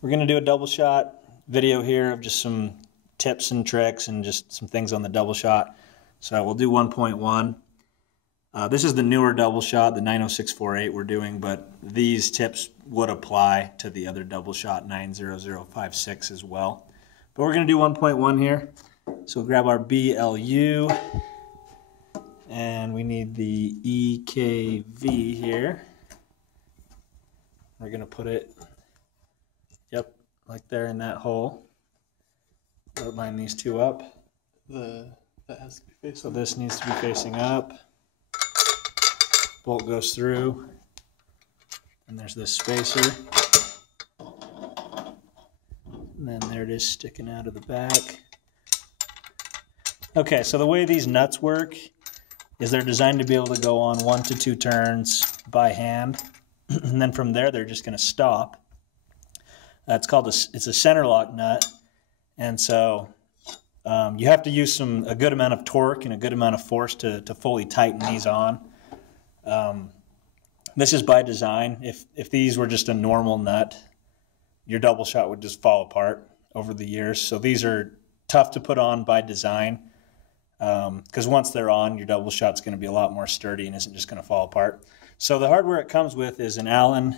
We're going to do a double shot video here of just some tips and tricks and just some things on the double shot. So we'll do 1.1. This is the newer double shot, the 90648 we're doing, but these tips would apply to the other double shot 90056 as well. But we're going to do 1.1 here. So we'll grab our BLU, and we need the EKV here. We're going to put it, yep, like there in that hole. Line these two up. That has to be facing. So this needs to be facing up. Bolt goes through, and there's this spacer. And then there it is sticking out of the back. Okay, so the way these nuts work is they're designed to be able to go on 1 to 2 turns by hand. And then from there, they're just going to stop. It's a Centerlock nut. And so you have to use a good amount of torque and a good amount of force to fully tighten these on. This is by design. If these were just a normal nut, your double shot would just fall apart over the years. So these are tough to put on by design, because once they're on, your double shot's going to be a lot more sturdy and isn't just going to fall apart. So the hardware it comes with is an Allen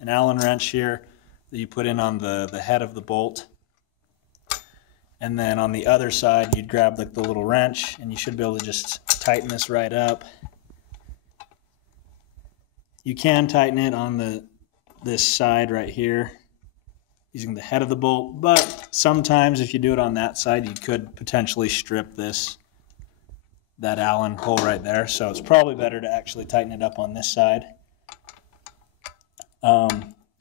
wrench here that you put in on the head of the bolt. And then on the other side, you'd grab the little wrench, and you should be able to just tighten this right up. You can tighten it on this side right here using the head of the bolt, but sometimes if you do it on that side, you could potentially strip that Allen hole right there. So it's probably better to actually tighten it up on this side.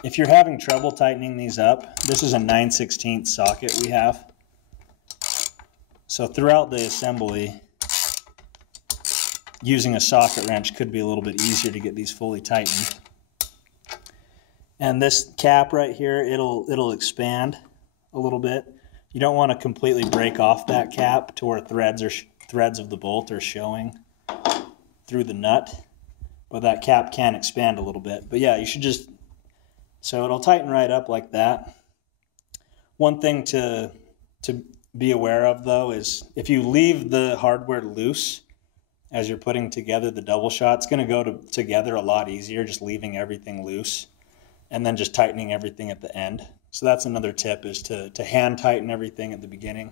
If you're having trouble tightening these up, this is a 9/16 socket we have. So throughout the assembly, using a socket wrench could be a little bit easier to get these fully tightened. And this cap right here, it'll expand a little bit. You don't want to completely break off that cap to where threads of the bolt are showing through the nut, but that cap can expand a little bit. But yeah, you should just, so it'll tighten right up like that. One thing to be aware of though is if you leave the hardware loose as you're putting together the double shot, it's going to go together a lot easier just leaving everything loose and then just tightening everything at the end. So that's another tip, is to hand tighten everything at the beginning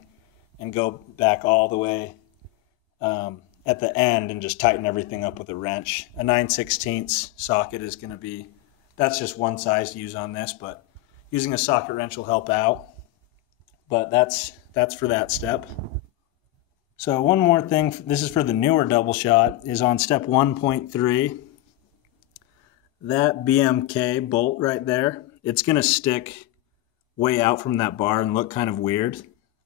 and go back all the way at the end and just tighten everything up with a wrench. A 9/16 socket is going to be, that's just one size to use on this, but using a socket wrench will help out. But that's for that step. So one more thing, this is for the newer double shot, is on step 1.3. That BMK bolt right there, it's going to stick way out from that bar and look kind of weird,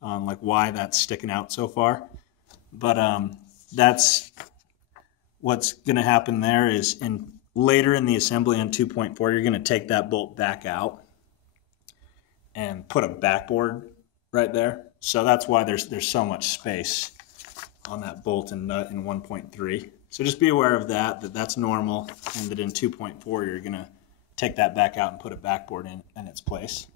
like why that's sticking out so far. But that's what's going to happen there is later in the assembly on 2.4, you're going to take that bolt back out and put a backboard right there. So that's why there's so much space on that bolt and nut in 1.3. So just be aware of that's normal, and that in 2.4 you're going to take that back out and put a backboard in its place.